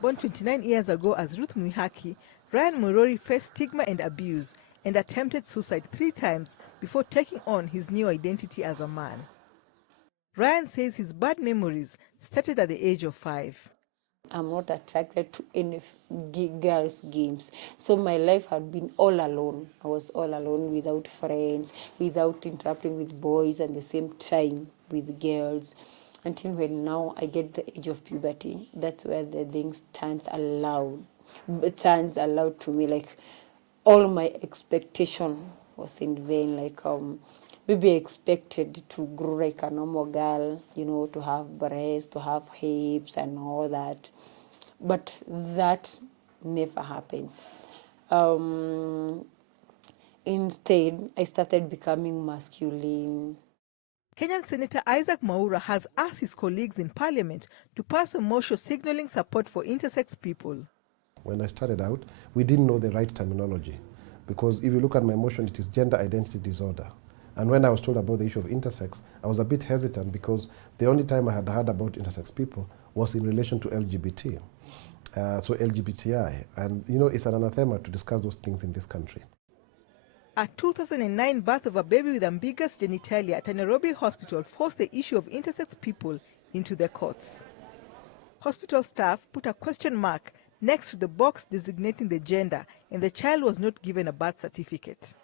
Born 29 years ago as Ruth Mwihaki, Ryan Murori faced stigma and abuse and attempted suicide 3 times before taking on his new identity as a man. Ryan says his bad memories started at the age of 5. I'm not attracted to any girls' games. So my life had been all alone. I was all alone without friends, without interacting with boys, and the same time with girls. Until when now I get the age of puberty. That's where the things turns allowed to me. Like all my expectation was in vain. Like maybe expected to grow like a normal girl, you know, to have breasts, to have hips and all that. But that never happens. Instead, I started becoming masculine. Kenyan Senator Isaac Mwaura has asked his colleagues in parliament to pass a motion signaling support for intersex people. When I started out, we didn't know the right terminology, because if you look at my motion, it is gender identity disorder. And when I was told about the issue of intersex, I was a bit hesitant because the only time I had heard about intersex people was in relation to LGBT, so LGBTI. And you know, it's an anathema to discuss those things in this country. A 2009 birth of a baby with ambiguous genitalia at a Nairobi hospital forced the issue of intersex people into the courts. Hospital staff put a question mark next to the box designating the gender, and the child was not given a birth certificate.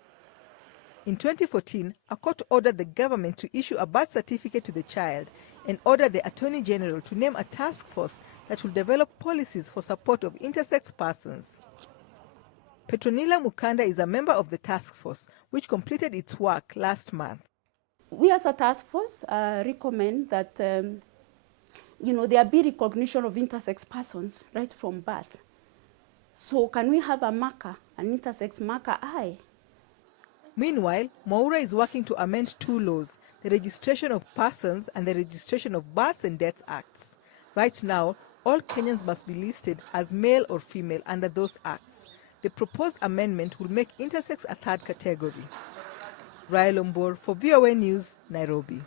In 2014, a court ordered the government to issue a birth certificate to the child and ordered the Attorney General to name a task force that will develop policies for support of intersex persons. Petronila Mukanda is a member of the task force, which completed its work last month. We as a task force recommend that there be recognition of intersex persons right from birth. So can we have a marker, an intersex marker eye? Meanwhile, Mwaura is working to amend 2 laws, the Registration of Persons and the Registration of Births and Deaths Acts. Right now, all Kenyans must be listed as male or female under those acts. The proposed amendment will make intersex a 3rd category. Rael Ombor for VOA News, Nairobi.